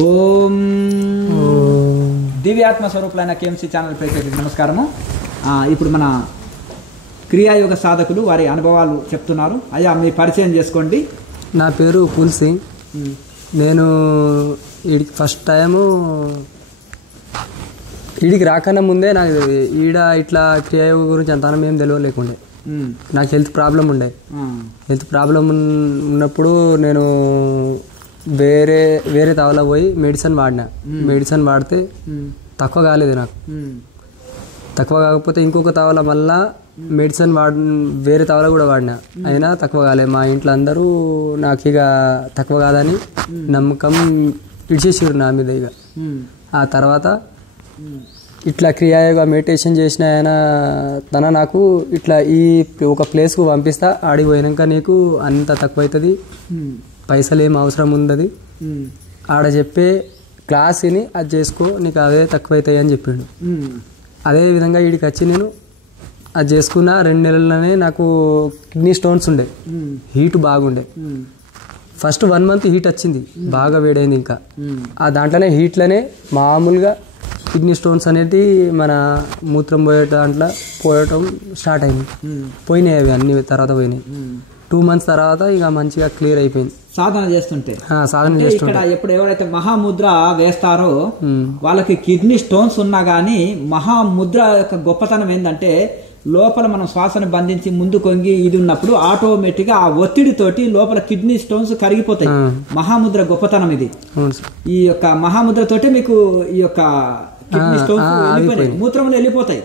ఓం దివ్యాత్మ స్వరూపులైన KMC channel ప్రేక్షకులకు నమస్కారము. ఇప్పుడు మన క్రియాయోగ సాధకులు వారి అనుభవాలు చెప్తున్నారు. అయ్యా మీ పరిచయం చేసుకోండి. నా పేరు పూల్ సింగ్. నేను ఫస్ట్ టైము ఈడికి రాకన్నా ముందే నాకు ఇట్లా క్రియాయోగ గురించి అంత ఏం తెలియలేకుండే. నాకు హెల్త్ ప్రాబ్లం ఉండే. హెల్త్ ప్రాబ్లం ఉన్నప్పుడు నేను వేరే తావలా పోయి మెడిసిన్ వాడినా. మెడిసిన్ వాడితే తక్కువ కాలేదు నాకు. తక్కువ కాకపోతే ఇంకొక తావల మళ్ళా మెడిసిన్ వేరే తావల కూడా వాడినా, అయినా తక్కువ కాలేదు. మా ఇంట్లో అందరూ నాకు ఇక తక్కువ కాదని నమ్మకం ఇడిచేసారు నా మీద. ఇక ఆ తర్వాత ఇట్లా క్రియాయోగ మెడిటేషన్ చేసిన ఆయన నాకు ఇట్లా ఈ ఒక ప్లేస్కు పంపిస్తా, ఆడికి పోయినాక నీకు అంత తక్కువ అవుతుంది, పైసలు ఏం అవసరం ఉండదు, ఆడ చెప్పే క్లాస్ని అది చేసుకో, నీకు అవే తక్కువ అవుతాయి అని చెప్పిండు. అదేవిధంగా వీడికి వచ్చి నేను అది చేసుకున్న 2 నెలల్లోనే నాకు కిడ్నీ స్టోన్స్ ఉండే, హీట్ బాగుండే. ఫస్ట్ 1 మంత్ హీట్ వచ్చింది, బాగా వేడైంది. ఇంకా ఆ దాంట్లోనే హీట్లోనే మామూలుగా కిడ్నీ స్టోన్స్ అనేది మన మూత్రం పోయటం స్టార్ట్ అయింది. పోయినాయి అవి అన్ని, తర్వాత పోయినాయి. 2 మంత్స్ తర్వాత ఇక మంచిగా క్లియర్ అయిపోయింది. సాధన చేస్తుంటే ఇక్కడ ఎప్పుడు ఎవరైతే మహాముద్ర వేస్తారో వాళ్ళకి కిడ్నీ స్టోన్స్ ఉన్నా గానీ మహాముద్ర యొక్క గొప్పతనం ఏంటంటే లోపల మనం శ్వాసను బంధించి ముందు కొంగి ఇది ఉన్నప్పుడు ఆటోమేటిక్ గా ఆ ఒత్తిడితోటి లోపల కిడ్నీ స్టోన్స్ కరిగిపోతాయి. మహాముద్ర గొప్పతనం ఇది. ఈ యొక్క మహాముద్రతోటి మీకు ఈ యొక్క కిడ్నీ స్టోన్స్ మూత్రంలో వెళ్ళిపోతాయి.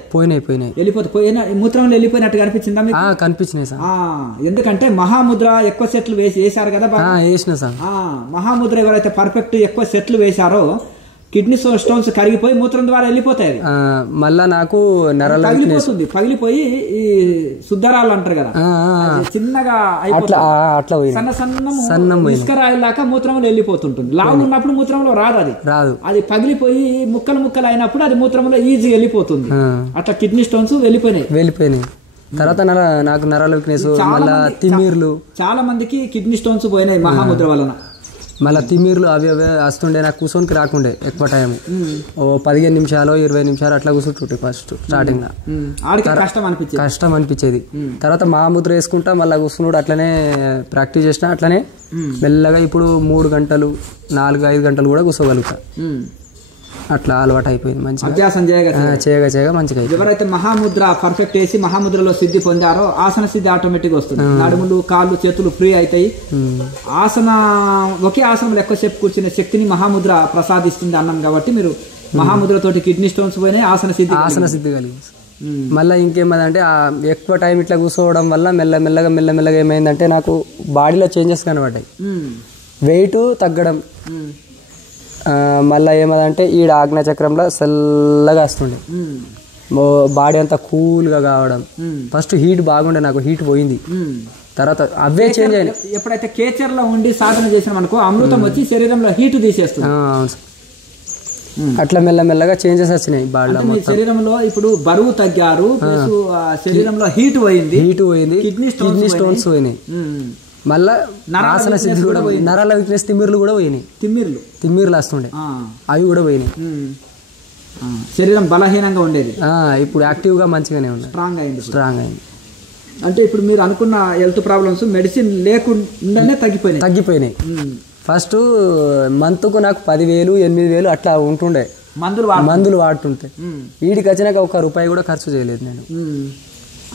మూత్రంలో వెళ్ళిపోయినట్టు కనిపించిందా మీకు? కనిపించినాయి సార్. ఎందుకంటే మహాముద్ర ఎక్కువ సెట్లు వేసారు కదా. మహాముద్ర ఎవరైతే పర్ఫెక్ట్ ఎక్కువ సెట్లు వేశారో కిడ్నీ స్టోన్స్ కరిగిపోయి మూత్రం ద్వారా వెళ్ళిపోతాయి. మళ్ళా నాకు పగిలిపోయి ఈ శుద్ధరాలు అంటారు కదా, చిన్నగా సన్న ఇసుకరాయిలాగా మూత్రంలో వెళ్ళిపోతుంటుంది. లావు ఉన్నప్పుడు మూత్రంలో రాదు. అది పగిలిపోయి ముక్కలు అయినప్పుడు అది మూత్రంలో ఈజీ వెళ్ళిపోతుంది. అట్లా కిడ్నీ స్టోన్స్ వెళ్ళిపోయినాయి. తర్వాత నాకు నరాల వీక్నెస్, మళ్ళా తిమ్మిర్లు, చాలా మందికి కిడ్నీ స్టోన్స్ పోయినాయి మహాముద్ర వలన. మళ్ళీ తిమ్మిర్లు అవి వస్తుండే. నాకు కూర్చొనికి రాకుండే ఎక్కువ టైం, 15 నిమిషాలు 20 నిమిషాలు అట్లా కూర్చుంటుంటే ఫస్ట్ స్టార్టింగ్ కష్టం అనిపించేది. తర్వాత మహాముద్ర వేసుకుంటా మళ్ళీ కూర్చున్నాడు. అట్లనే ప్రాక్టీస్ చేసిన. అట్లనే మెల్లగా ఇప్పుడు 3 గంటలు 4-5 గంటలు కూడా కూర్చోగలుగుతా. అట్లా అలవాటు అయిపోయింది. మంచిగా అభ్యాసం చేయగా మంచిగా. ఎవరైతే మహాముద్ర పర్ఫెక్ట్ వేసి మహాముద్రలో సిద్ధి పొందారో ఆసన సిద్ధి ఆటోమేటిక్ వస్తుంది. నడుములు, కాళ్ళు, చేతులు ఫ్రీ అవుతాయి. ఒకే ఆసనంలో ఎక్కువసేపు కూర్చునే శక్తిని మహాముద్ర ప్రసాదిస్తుంది అన్నాం కాబట్టి మీరు మహాముద్రతోటి కిడ్నీ స్టోన్స్ పోయినాయి, ఆసన సిద్ధి కలిగింది. మళ్ళీ ఇంకేమంటే ఎక్కువ టైం ఇట్లా కూర్చోవడం వల్ల మెల్లమెల్లగా ఏమైందంటే నాకు బాడీలో చేంజెస్ కనబడ్డాయి. వెయిట్ తగ్గడం, మళ్ళీ ఏమదంటే ఈడ ఆజ్ఞా చక్రంలో చల్లగా వస్తుండే, బాడీ అంతా కూల్గా కావడం. ఫస్ట్ హీట్ బాగుండే, నాకు హీట్ పోయింది. తర్వాత అవే చేంజ్ అయినాయి. ఎప్పుడైతే కేచర్ లో ఉండి సాధన చేసినాం అనుకో అమృతం వచ్చి శరీరంలో హీట్ తీసేస్తుంది. అవును సార్. అట్లా మెల్లమెల్లగా చేంజెస్ వచ్చినాయి బాడీలో. శరీరంలో ఇప్పుడు బరువు తగ్గారు, శరీరంలో హీట్ పోయింది, కిడ్నీ స్టోన్స్ పోయినాయి. మళ్ళా ఆసన సిద్ధి కూడా పోయింది. నరాల వీక్నెస్, తిమ్మిర్లు కూడా పోయినాయి. తిమ్మిర్లు వస్తుండే, అవి కూడా పోయినాయి. శరీరం బలహీనంగా ఉండేది, ఇప్పుడు యాక్టివ్ గా మంచిగానే ఉంది, స్ట్రాంగ్ అయింది. అంటే ఇప్పుడు మీరు అనుకున్న హెల్త్ ప్రాబ్లమ్స్ మెడిసిన్ లేకుండానే తగ్గిపోయినాయి. ఫస్ట్ మంత్కు నాకు 10,000 8,000 అట్లా ఉంటుండే మందులు వాడుతుంటే. వీడికి వచ్చినాక ₹1 కూడా ఖర్చు చేయలేదు నేను.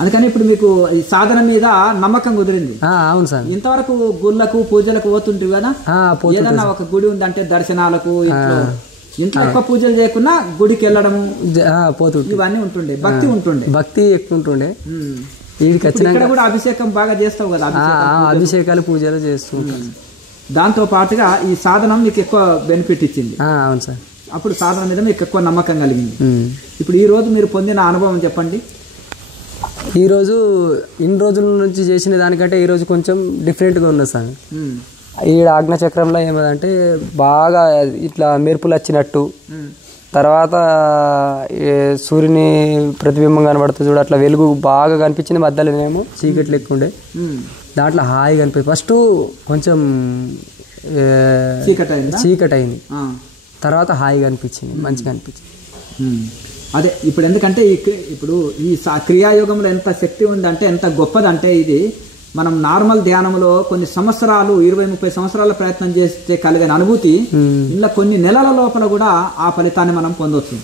అందుకని ఇప్పుడు మీకు ఈ సాధన మీద నమ్మకం కుదిరింది. అవును సార్. ఇంతవరకు గుళ్ళకు పూజలకు పోతుంటే కదా, ఏదన్నా ఒక గుడి ఉందంటే దర్శనాలకు ఇంట్లో ఎక్కువ పూజలు చేయకుండా గుడికి వెళ్ళడము పోతుంటే ఇవన్నీ ఉంటుండే, భక్తి ఎక్కువ ఉంటుండే. వీడికి వచ్చినాక కూడా అభిషేకం బాగా చేస్తావు కదా, అభిషేకాలు పూజలు చేస్తూ ఉంటాను. దాంతో పాటుగా ఈ సాధనం మీకు ఎక్కువ బెనిఫిట్ ఇచ్చింది. అవును సార్. అప్పుడు సాధన మీద మీకు ఎక్కువ నమ్మకం కలిగింది. ఇప్పుడు ఈ రోజు మీరు పొందిన అనుభవం చెప్పండి. ఈరోజు ఇన్ని రోజుల నుంచి చేసిన దానికంటే ఈరోజు కొంచెం డిఫరెంట్గా ఉన్నది సార్. ఈ ఆజ్ఞా చక్రంలో ఏమంటే బాగా ఇట్లా మెరుపులు వచ్చినట్టు, తర్వాత సూర్యుని ప్రతిబింబం కనబడుతుంది చూడు, అట్లా వెలుగు బాగా కనిపించింది. మధ్యలో ఏమో చీకట్లు ఎక్కువ ఉండే, దాంట్లో హాయిగా కనిపించింది. ఫస్ట్ కొంచెం చీకటి అయిందా? చీకటి అయింది. ఆ. తర్వాత హాయిగా అనిపించింది, మంచిగా అనిపించింది. అదే ఇప్పుడు ఎందుకంటే ఇప్పుడు ఈ క్రియాయోగంలో ఎంత శక్తి ఉందంటే, ఎంత గొప్పదంటే, ఇది మనం నార్మల్ ధ్యానంలో కొన్ని సంవత్సరాలు 20-30 సంవత్సరాల ప్రయత్నం చేస్తే కలిగిన అనుభూతి ఇలా కొన్ని నెలల లోపల కూడా ఆ ఫలితాన్ని మనం పొందొచ్చు.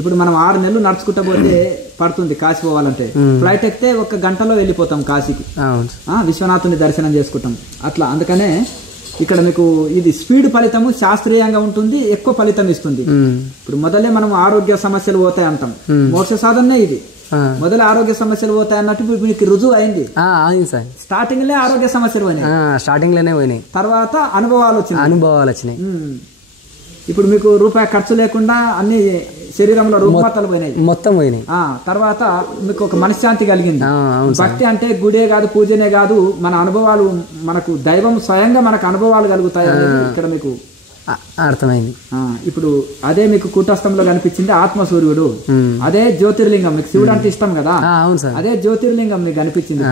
ఇప్పుడు మనం 6 నెలలు నడుచుకుంటూ పోతే పడుతుంది కాశీపోవాలంటే, ఫ్లైట్ ఎక్కితే 1 గంటలో వెళ్ళిపోతాం కాశీకి, విశ్వనాథుని దర్శనం చేసుకుంటాం. అట్లా అందుకనే ఇక్కడ మీకు ఇది స్పీడ్ ఫలితము శాస్త్రీయంగా ఉంటుంది, ఎక్కువ ఫలితం ఇస్తుంది. ఇప్పుడు మొదలే మనం ఆరోగ్య సమస్యలు పోతాయి అంటాం, మోక్ష సాధనే ఇది. మొదలు ఆరోగ్య సమస్యలు పోతాయి అన్నట్టు ఇప్పుడు మీకు రుజువు అయింది. స్టార్టింగ్ లే ఆరోగ్య సమస్యలు పోయినాయి, స్టార్టింగ్ లోనే పోయినాయి, తర్వాత అనుభవాలు వచ్చినాయి. ఇప్పుడు మీకు రూపాయి ఖర్చు లేకుండా అన్ని శరీరంలో రుగ్మతలు పోయినాయి, మొత్తం పోయినాయి. తర్వాత మీకు ఒక మనశ్శాంతి కలిగింది. భక్తి అంటే గుడే కాదు, పూజనే కాదు, మన అనుభవాలు, మనకు దైవం స్వయంగా మనకు అనుభవాలు కలుగుతాయి ఇక్కడ మీకు అర్థమైంది. ఇప్పుడు అదే మీకు కూటస్థంలో కనిపించింది ఆత్మసూర్యుడు, అదే జ్యోతిర్లింగం. మీకు శివుడు అంటే ఇష్టం కదా, అదే జ్యోతిర్లింగం మీకు కనిపించింది.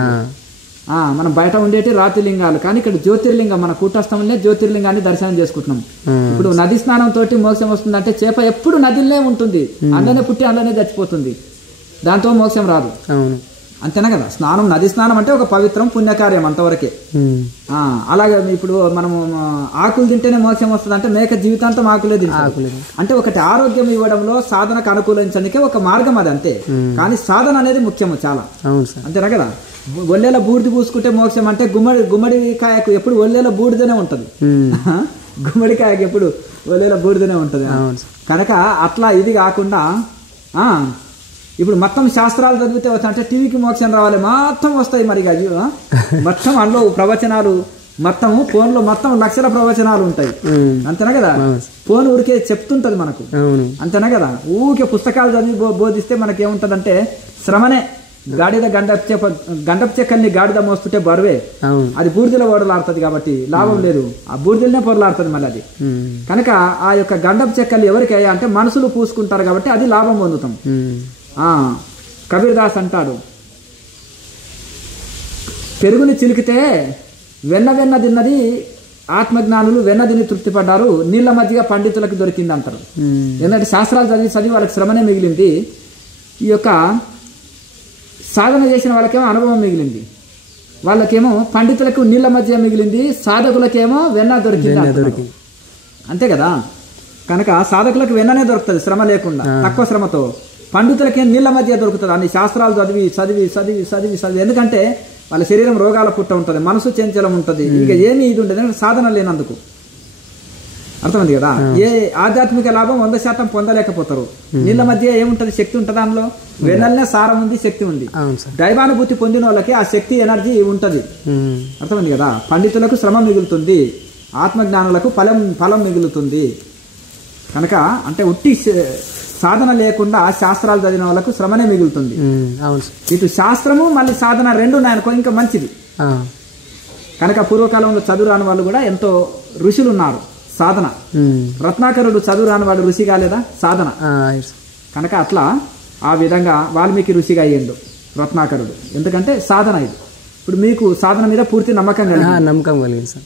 మనం బయట ఉండేటి రాతిలింగాలు, కానీ ఇక్కడ జ్యోతిర్లింగం, మన కూటస్థంలో జ్యోతిర్లింగాన్ని దర్శనం చేసుకుంటున్నాం. ఇప్పుడు నది స్నానం తోటి మోక్షం వస్తుంది అంటే, చేప ఎప్పుడు నదిలోనే ఉంటుంది, అందులోనే పుట్టి అందులోనే చచ్చిపోతుంది, దాంతో మోక్షం రాదు. అంతేనా కదా? స్నానం, నది స్నానం అంటే ఒక పవిత్రం పుణ్యకార్యం అంతవరకే. అలాగే ఇప్పుడు మనము ఆకులు తింటేనే మోక్షం వస్తుంది అంటే, మేక జీవితాంతం ఆకులే తింటారు అంటే, ఒకటి ఆరోగ్యం ఇవ్వడంలో సాధనకు అనుకూలించడానికి ఒక మార్గం అది అంతే, కానీ సాధన అనేది ముఖ్యము చాలా. అంతేనా కదా? ఒళ్ళేల బూడిద పూసుకుంటే మోక్షం అంటే, గుమ్మడికాయకు ఎప్పుడు ఒళ్ళేల బూడిదనే ఉంటది, గుమ్మడికాయకు ఎప్పుడు ఒళ్ళేల బూడిదనే ఉంటది. కనుక అట్లా ఇది కాకుండా ఇప్పుడు మొత్తం శాస్త్రాలు చదివితే వస్తా అంటే, టీవీకి మోక్షం రావాలి మొత్తం వస్తాయి. మరి మొత్తం అందులో ప్రవచనాలు, మొత్తం ఫోన్ లో మొత్తం లక్షల ప్రవచనాలు ఉంటాయి. అంతేనా కదా? ఫోన్ ఊరికే చెప్తుంటది మనకు, అంతేనా కదా? ఊరికే పుస్తకాలు చదివి బోధిస్తే మనకేముంటదంటే శ్రమనే. గాడిద గండపు చెక్కల్ని గాడిద మోస్తుంటే బరువే, అది బూడిదలో పొరలాడుతుంది కాబట్టి లాభం లేదు, ఆ బూడిదలనే పొరలాడుతుంది మళ్ళీ అది. కనుక ఆ యొక్క గండపు చెక్కల్ని ఎవరికి అయ్యా అంటే మనసులు పూసుకుంటారు కాబట్టి అది లాభం పొందుతాం. కబీర్ దాస్ అంటాడు, పెరుగుని చిలికితే వెన్న తిన్నది ఆత్మజ్ఞానులు, వెన్న తిని తృప్తి పడ్డారు, నీళ్ల మధ్యగా పండితులకు దొరికింది అంటారు. ఎందుకంటే శాస్త్రాలు చదివి వాళ్ళకి శ్రమనే మిగిలింది, ఈ యొక్క సాధన చేసిన వాళ్ళకేమో అనుభవం మిగిలింది, వాళ్ళకేమో పండితులకు నీళ్ల మధ్య మిగిలింది, సాధకులకేమో వెన్న దొరికింది. అంతే కదా? కనుక సాధకులకు వెన్ననే దొరుకుతుంది శ్రమ లేకుండా, తక్కువ శ్రమతో. పండితులకేం నీళ్ల మధ్య దొరుకుతుంది, అన్ని శాస్త్రాలు చదివి. ఎందుకంటే వాళ్ళ శరీరం రోగాల పుట్ట ఉంటుంది, మనసు చంచలం ఉంటుంది, ఇక ఏమీ ఇది ఉండదు సాధన లేనందుకు. అర్థమైంది కదా? ఏ ఆధ్యాత్మిక లాభం 100% పొందలేకపోతారు. నీళ్ల మధ్య ఏముంటది? శక్తి ఉంటుంది, అందులో వెన్నెలనే సారం ఉంది, శక్తి ఉంది. దైవానుభూతి పొందిన వాళ్ళకి ఆ శక్తి, ఎనర్జీ ఉంటది. అర్థమైంది కదా? పండితులకు శ్రమ మిగులుతుంది, ఆత్మజ్ఞానులకు ఫలం మిగులుతుంది. కనుక అంటే ఉట్టి సాధన లేకుండా శాస్త్రాలు చదివిన వాళ్ళకు శ్రమనే మిగులుతుంది. ఇటు శాస్త్రము మళ్ళీ సాధన రెండు ఉన్నాయనుకో ఇంకా మంచిది. కనుక పూర్వకాలంలో చదువు రాని వాళ్ళు కూడా ఎంతో ఋషులు ఉన్నారు, సాధన. రత్నాకరుడు చదువు రాని వాడు ఋషి కాలేదా? సాధన. కనుక అట్లా ఆ విధంగా వాల్మీకి ఋషిగా అయ్యిండు రత్నాకరుడు, ఎందుకంటే సాధన ఇది. ఇప్పుడు మీకు సాధన మీద పూర్తి నమ్మకం కలిగింది సార్.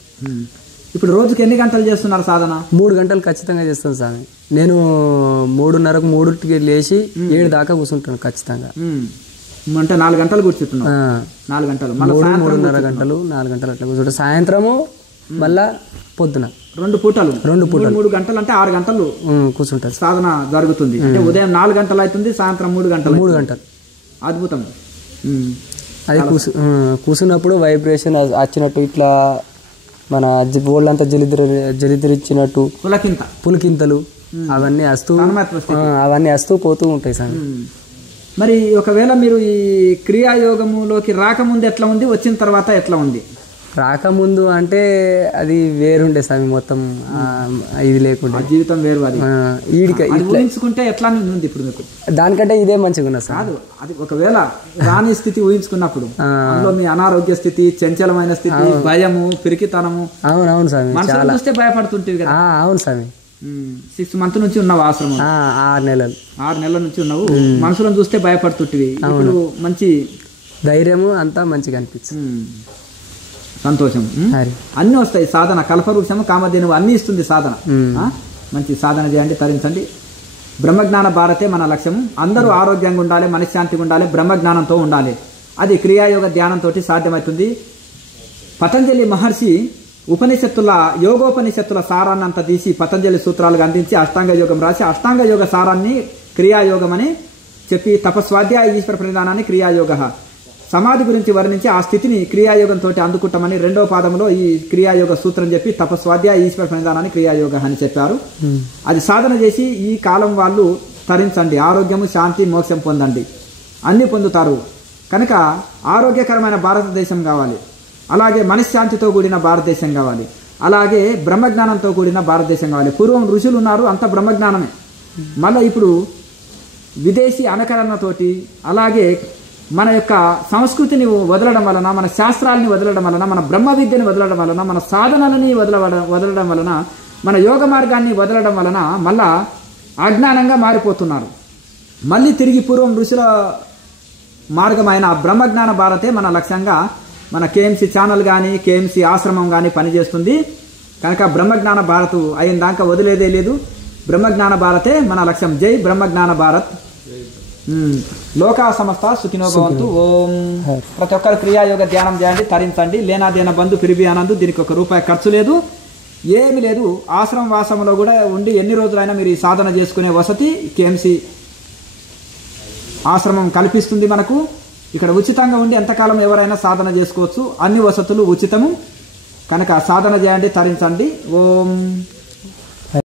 ఇప్పుడు రోజుకి ఎన్ని గంటలు చేస్తున్నారు సాధన? 3 గంటలు ఖచ్చితంగా చేస్తాను స్వామి. నేను 3:30కు 3కి లేచి 7 దాకా కూర్చుంటాను ఖచ్చితంగా. అంటే 4 గంటలు కూర్చుంటున్నాను. 4 గంటలు, 3:30 గంటలు, 4 గంటలు అట్లా కూర్చుంటాను. సాయంత్రము మళ్ళా పొద్దున 2 పూటలు 3 గంటలు అంటే 6 గంటలు కూర్చుంటారు సాధన జరుగుతుంది. అంటే ఉదయం 4 గంటలు అవుతుంది, సాయంత్రం 3 గంటలు. అద్భుతం. అది కూర్చున్నప్పుడు వైబ్రేషన్ వచ్చినట్టు, ఇట్లా మన ఒళ్ళంతా జలిదిరిచ్చినట్టు పులికింతలు అవన్నీ వస్తూ పోతూ ఉంటాయి సార్. మరి ఒకవేళ మీరు ఈ క్రియాయోగములోకి రాకముందు ఎట్లా ఉంది, వచ్చిన తర్వాత ఎట్లా ఉంది? రాకముందు అంటే అది వేరుండే స్వామి, మొత్తం ఇది లేకుండా జీవితం వేరు. అది ఊహించుకుంటే ఎట్లా ఉంది ఇప్పుడు మీకు? దానికంటే ఇదే మంచిగా ఉన్నా సార్. కాదు, అది ఒకవేళ రాని స్థితి ఊహించుకున్నప్పుడు అందులో మీ అనారోగ్య స్థితి, చంచలమైన స్థితి, భయము, పిరికితనము. అవునవును స్వామి, మనుషులు చూస్తే భయపడుతుంటేవి కదా. అవును స్వామి. 6 months నుంచి ఉన్నావు ఆశ్రమం? 6 నెలల నుంచి ఉన్నావు. మనుషులను చూస్తే భయపడుతుంటివి, ఇప్పుడు మంచి ధైర్యము అంతా మంచిగా అనిపించింది. సంతోషం. అన్ని వస్తాయి సాధన, కల్పవృక్షము కామధేనువు అన్ని ఇస్తుంది సాధన. మంచి సాధన చేయండి, తరించండి. బ్రహ్మజ్ఞాన భారతే మన లక్ష్యం. అందరూ ఆరోగ్యంగా ఉండాలి, మనశ్శాంతిగా ఉండాలి, బ్రహ్మజ్ఞానంతో ఉండాలి. అది క్రియాయోగ ధ్యానంతో సాధ్యమవుతుంది. పతంజలి మహర్షి ఉపనిషత్తుల యోగోపనిషత్తుల సారాన్నంతా తీసి పతంజలి సూత్రాలుగా అందించి అష్టాంగ యోగం రాసి అష్టాంగ యోగ సారాన్ని క్రియాయోగం అని చెప్పి తపస్వాధ్యాయ ఈశ్వర ప్రణిధానాన్ని క్రియాయోగ, సమాధి గురించి వర్ణించి ఆ స్థితిని క్రియాయోగంతో అందుకుంటామని 2వ పాదంలో ఈ క్రియాయోగ సూత్రం చెప్పి తపస్వాధ్యాయ ఈశ్వర ప్రణిధానాన్ని క్రియాయోగ అని చెప్పారు. అది సాధన చేసి ఈ కాలం వాళ్ళు తరించండి, ఆరోగ్యము శాంతి మోక్షం పొందండి, అన్ని పొందుతారు. కనుక ఆరోగ్యకరమైన భారతదేశం కావాలి, అలాగే మనశ్శాంతితో కూడిన భారతదేశం కావాలి, అలాగే బ్రహ్మజ్ఞానంతో కూడిన భారతదేశం కావాలి. పూర్వం ఋషులు ఉన్నారు, అంత బ్రహ్మజ్ఞానమే. మళ్ళీ ఇప్పుడు విదేశీ అనుకరణతోటి అలాగే మన యొక్క సంస్కృతిని వదలడం వలన, మన శాస్త్రాలని వదలడం వలన, మన బ్రహ్మ విద్యని వదలడం వలన, మన సాధనలని వదలడం వలన, మన యోగ మార్గాన్ని వదలడం వలన మళ్ళా అజ్ఞానంగా మారిపోతున్నారు. మళ్ళీ తిరిగి పూర్వం ఋషుల మార్గమైన బ్రహ్మజ్ఞాన భారతే మన లక్ష్యంగా మన కేఎంసీ ఛానల్ కానీ కేఎంసీ ఆశ్రమం కానీ పనిచేస్తుంది. కనుక బ్రహ్మజ్ఞాన భారత్ అయిన దాకా వదిలేదే లేదు. బ్రహ్మజ్ఞాన భారతే మన లక్ష్యం. జై బ్రహ్మజ్ఞాన భారత్. లోకా సమస్త సుఖినో భవంతు. ఓం. ప్రతి ఒక్కరు క్రియాయోగ ధ్యానం చేయండి, తరించండి. లేనాదేన బంధు పిరిబి ఆనందు. దీనికి ₹1 ఖర్చు లేదు, ఏమి లేదు. ఆశ్రమ వాసంలో కూడా ఉండి ఎన్ని రోజులైనా మీరు ఈ సాధన చేసుకునే వసతి కేఎంసీ ఆశ్రమం కల్పిస్తుంది మనకు. ఇక్కడ ఉచితంగా ఉండి ఎంతకాలం ఎవరైనా సాధన చేసుకోవచ్చు. అన్ని వసతులు ఉచితము. కనుక సాధన చేయండి, తరించండి. ఓం.